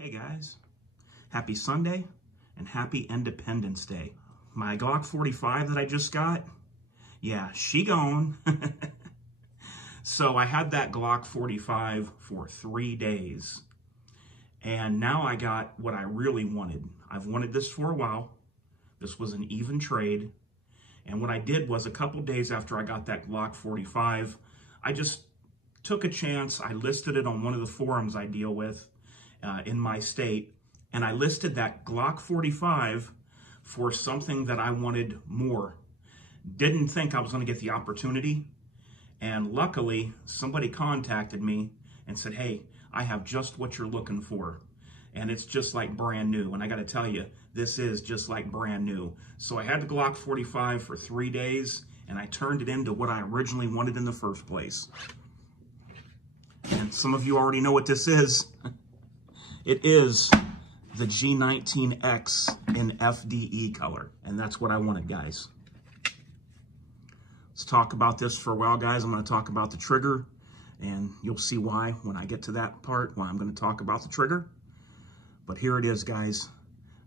Hey guys, happy Sunday and happy Independence Day. My Glock 45 that I just got, yeah, she gone. So I had that Glock 45 for 3 days. And now I got what I really wanted. I've wanted this for a while. This was an even trade. And what I did was a couple days after I got that Glock 45, I just took a chance. I listed it on one of the forums I deal with in my state. And I listed that Glock 45 for something that I wanted more. Didn't think I was going to get the opportunity. And luckily, somebody contacted me and said, hey, I have just what you're looking for. And it's just like brand new. And I got to tell you, this is just like brand new. So I had the Glock 45 for 3 days, and I turned it into what I originally wanted in the first place. And some of you already know what this is. It is the G19X in FDE color. And that's what I wanted, guys. Let's talk about this for a while, guys. I'm going to talk about the trigger, and you'll see why when I get to that part, why I'm going to talk about the trigger. But here it is, guys.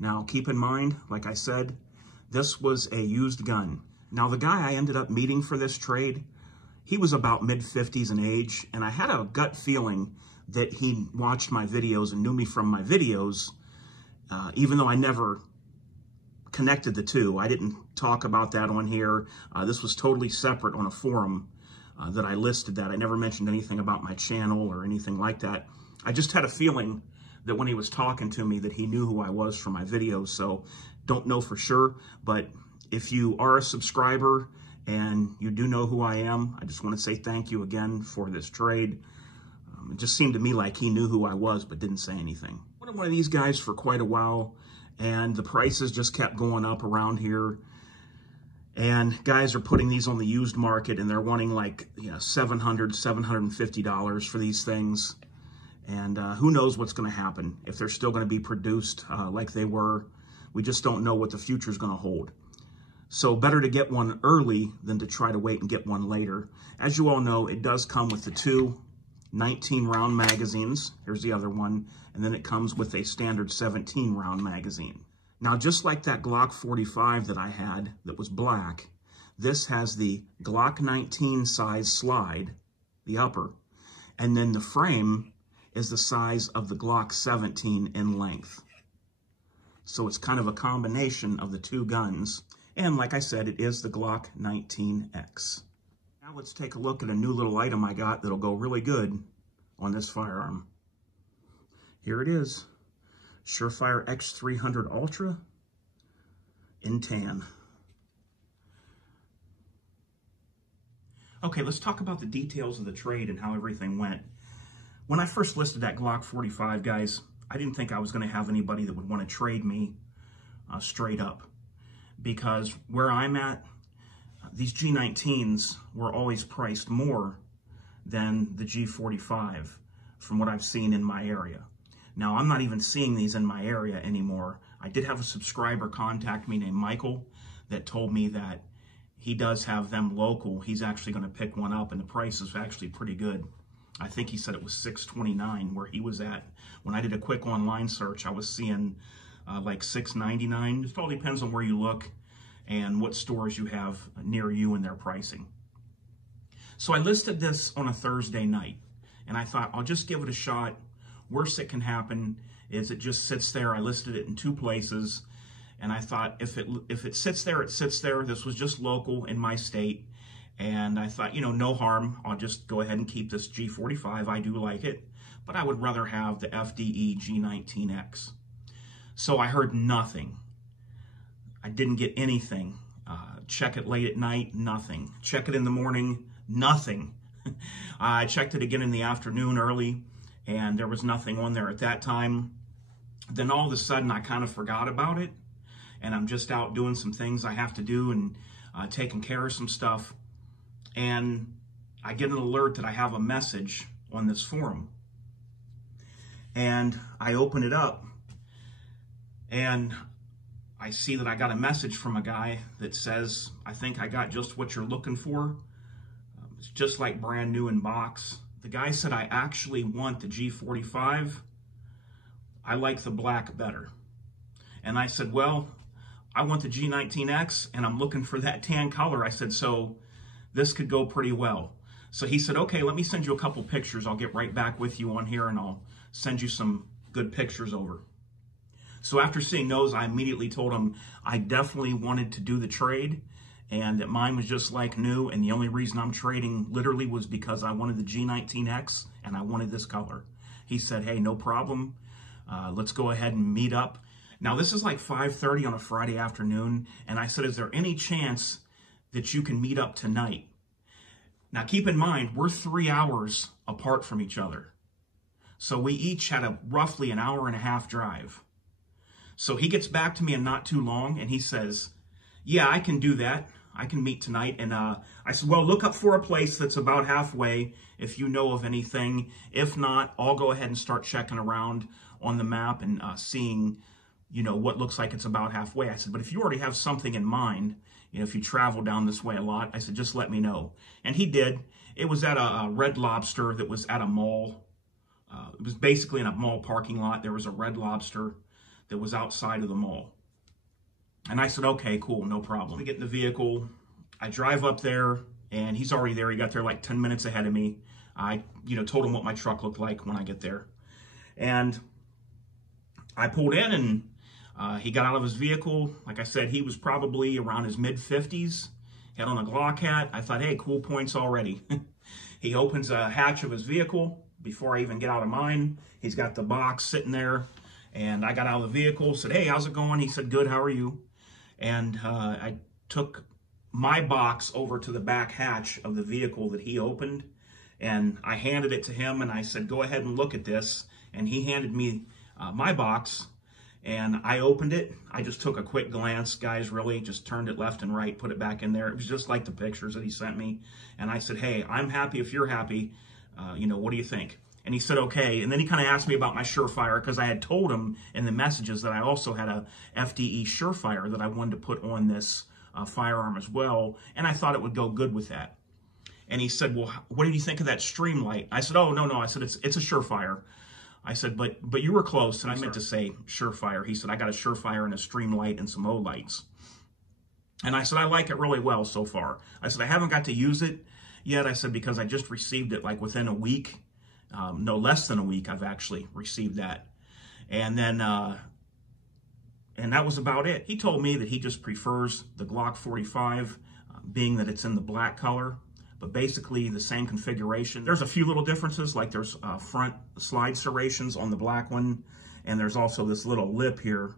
Now, keep in mind, like I said, this was a used gun. Now, the guy I ended up meeting for this trade, he was about mid-50s in age, and I had a gut feeling that he watched my videos and knew me from my videos, even though I never connected the two. I didn't talk about that on here. This was totally separate on a forum that I listed that. I never mentioned anything about my channel or anything like that. I just had a feeling that when he was talking to me that he knew who I was from my videos. So don't know for sure, but if you are a subscriber and you do know who I am, I just want to say thank you again for this trade. It just seemed to me like he knew who I was, but didn't say anything. I wanted one of these guys for quite a while, and the prices just kept going up around here. And guys are putting these on the used market, and they're wanting like $700, $750 for these things. And who knows what's going to happen, if they're still going to be produced like they were. We just don't know what the future is going to hold. So better to get one early than to try to wait and get one later. As you all know, it does come with the two 19-round magazines. Here's the other one. And then it comes with a standard 17-round magazine. Now, just like that Glock 45 that I had that was black, this has the Glock 19 size slide, the upper, and then the frame is the size of the Glock 17 in length. So it's kind of a combination of the two guns. And like I said, it is the Glock 19X. Now let's take a look at a new little item I got that'll go really good on this firearm. Here it is. Surefire X300 Ultra in tan. Okay, let's talk about the details of the trade and how everything went. When I first listed that Glock 45, guys, I didn't think I was going to have anybody that would want to trade me straight up. Because where I'm at, these G19s were always priced more than the G45 from what I've seen in my area. Now, I'm not even seeing these in my area anymore. I did have a subscriber contact me named Michael that told me that he does have them local. He's actually going to pick one up, and the price is actually pretty good. I think he said it was $629 where he was at. When I did a quick online search, I was seeing like $699. Just all depends on where you look and what stores you have near you and their pricing. So I listed this on a Thursday night, and I thought I'll just give it a shot. Worst that can happen is it just sits there. I listed it in 2 places, and I thought if it sits there, it sits there. This was just local in my state, and I thought, no harm. I'll just go ahead and keep this G45. I do like it, but I would rather have the FDE G19X. So I heard nothing. I didn't get anything. Check it late at night, nothing. Check it in the morning, nothing. I checked it again in the afternoon early, and there was nothing on there at that time. Then all of a sudden, I kind of forgot about it, and I'm just out doing some things I have to do and taking care of some stuff. And I get an alert that I have a message on this forum. And I open it up, and I see that I got a message from a guy that says, I think I got just what you're looking for. It's just like brand new in box. The guy said, I actually want the G45. I like the black better. And I said, well, I want the G19X and I'm looking for that tan color. I said, so this could go pretty well. So he said, okay, let me send you a couple pictures. I'll get right back with you on here and I'll send you some good pictures over. So after seeing those, I immediately told him I definitely wanted to do the trade and that mine was just like new. And the only reason I'm trading literally was because I wanted the G19X and I wanted this color. He said, hey, no problem. Let's go ahead and meet up. Now, this is like 5:30 on a Friday afternoon, and I said, is there any chance that you can meet up tonight? Now, keep in mind, we're 3 hours apart from each other. So we each had roughly an hour and a half drive. So he gets back to me in not too long, and he says, yeah, I can do that. I can meet tonight. And I said, well, look up for a place that's about halfway if you know of anything. If not, I'll go ahead and start checking around on the map and seeing, you know, what looks like it's about halfway. I said, but if you already have something in mind, you know, if you travel down this way a lot, I said, just let me know. And he did. It was at a Red Lobster that was at a mall. It was basically in a mall parking lot. There was a Red Lobster that was outside of the mall. And I said, okay, cool, no problem. I get in the vehicle. I drive up there, and he's already there. He got there like 10 minutes ahead of me. I, you know, told him what my truck looked like when I get there. And I pulled in, and he got out of his vehicle. Like I said, he was probably around his mid-50s. Had on a Glock hat. I thought, hey, cool points already. He opens a hatch of his vehicle before I even get out of mine. He's got the box sitting there. And I got out of the vehicle, said, hey, how's it going? He said, good, how are you? And I took my box over to the back hatch of the vehicle that he opened. And I handed it to him, and I said, go ahead and look at this. And he handed me my box, and I opened it. I just took a quick glance, guys, really, just turned it left and right, put it back in there. It was just like the pictures that he sent me. And I said, hey, I'm happy if you're happy. You know, what do you think? And he said, okay. And then he kind of asked me about my Surefire, because I had told him in the messages that I also had a FDE Surefire that I wanted to put on this firearm as well. And I thought it would go good with that. And he said, well, what did you think of that Streamlight? I said, oh, no. I said, it's a Surefire. I said, but you were close. And I meant to say Surefire. He said, I got a Surefire and a Streamlight and some O-lights. And I said, I like it really well so far. I said, I haven't got to use it yet. I said, because I just received it like within a week. No less than a week, I've actually received that. And then, and that was about it. He told me that he just prefers the Glock 45, being that it's in the black color, but basically the same configuration. There's a few little differences, like there's front slide serrations on the black one, and there's also this little lip here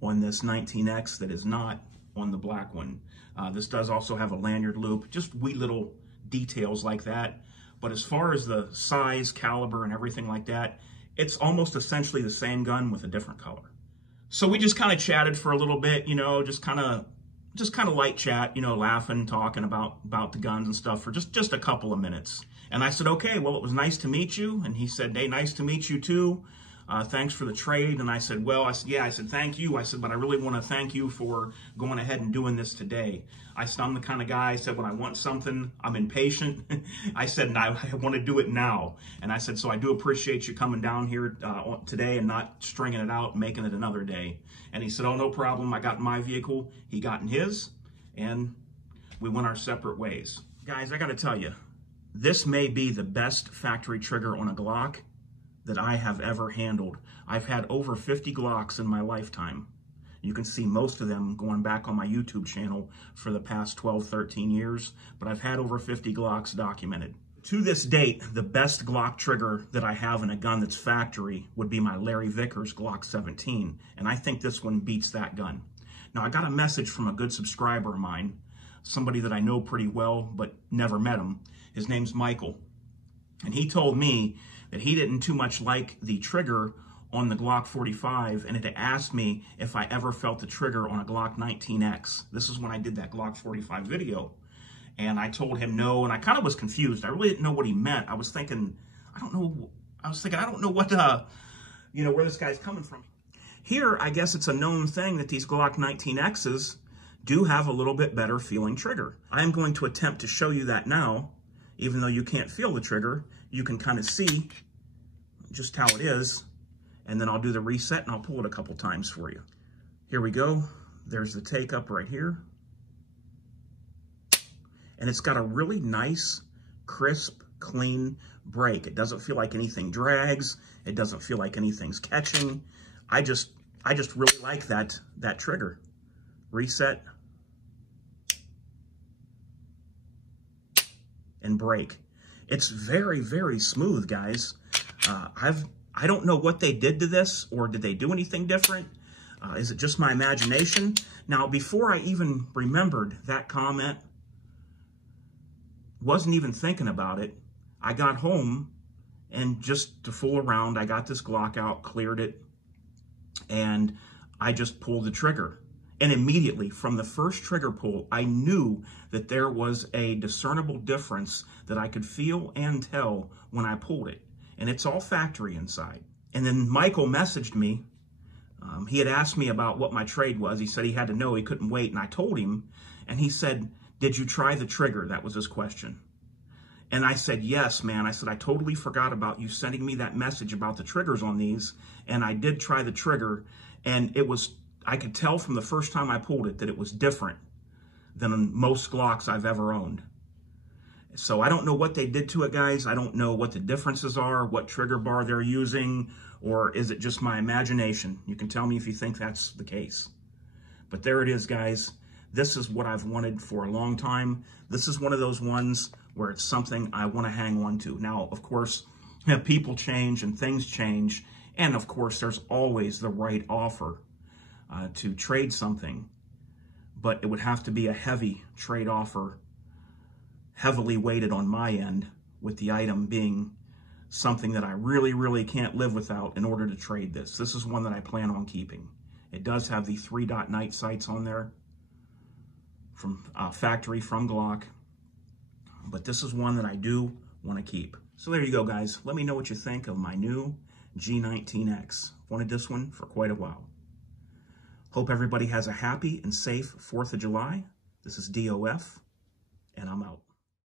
on this 19X that is not on the black one. This does also have a lanyard loop, just wee little details like that. But as far as the size, caliber, and everything like that, it's almost essentially the same gun with a different color. So we just kind of chatted for a little bit, you know, just kind of light chat, you know, laughing, talking about the guns and stuff for just a couple of minutes. And I said, okay, well, it was nice to meet you. And he said, hey, nice to meet you too. Thanks for the trade. And I said, well, I said, thank you. I said, but I really want to thank you for going ahead and doing this today. I said, I'm the kind of guy, I said, when I want something, I'm impatient. I said, and I want to do it now. And I said, so I do appreciate you coming down here today and not stringing it out and making it another day. And he said, oh, no problem. I got in my vehicle. He got in his, and we went our separate ways. Guys, I got to tell you, this may be the best factory trigger on a Glock that I have ever handled. I've had over 50 Glocks in my lifetime. You can see most of them going back on my YouTube channel for the past 12, 13 years, but I've had over 50 Glocks documented. To this date, the best Glock trigger that I have in a gun that's factory would be my Larry Vickers Glock 17, and I think this one beats that gun. Now, I got a message from a good subscriber of mine, somebody that I know pretty well, but never met him. His name's Michael, and he told me that he didn't too much like the trigger on the Glock 45, and it had asked me if I ever felt the trigger on a Glock 19X. This is when I did that Glock 45 video. And I told him no, and I kind of was confused. I really didn't know what he meant. I was thinking, I don't know what, you know, where this guy's coming from. Here, I guess it's a known thing that these Glock 19Xs do have a little bit better feeling trigger. I'm going to attempt to show you that now. Even though you can't feel the trigger, you can kind of see just how it is. and then I'll do the reset and I'll pull it a couple times for you. Here we go. There's the take up right here. And it's got a really nice, crisp, clean break. It doesn't feel like anything drags. It doesn't feel like anything's catching. I just really like that trigger. Reset and break. It's very, very smooth, guys. I don't know what they did to this, or did they do anything different? Is it just my imagination? Now, before I even remembered that comment, wasn't even thinking about it, I got home, and just to fool around, I got this Glock out, cleared it, and I just pulled the trigger. And immediately, from the first trigger pull, I knew that there was a discernible difference that I could feel and tell when I pulled it. And it's all factory inside. And then Michael messaged me. He had asked me about what my trade was. He said he had to know, he couldn't wait. And I told him, and he said, "Did you try the trigger?" That was his question. And I said, "Yes, man." I said, "I totally forgot about you sending me that message about the triggers on these. And I did try the trigger, and I could tell from the first time I pulled it that it was different than most Glocks I've ever owned." So I don't know what they did to it, guys. I don't know what the differences are, what trigger bar they're using, or is it just my imagination? You can tell me if you think that's the case. But there it is, guys. This is what I've wanted for a long time. This is one of those ones where it's something I want to hang on to. Now, of course, people change and things change. And of course, there's always the right offer to trade something. But it would have to be a heavy trade offer, heavily weighted on my end, with the item being something that I really, really can't live without in order to trade this. This is one that I plan on keeping. It does have the 3-dot night sights on there from factory from Glock, but this is one that I do want to keep. So there you go, guys. Let me know what you think of my new G19X. Wanted this one for quite a while. Hope everybody has a happy and safe 4th of July. This is DOF, and I'm out.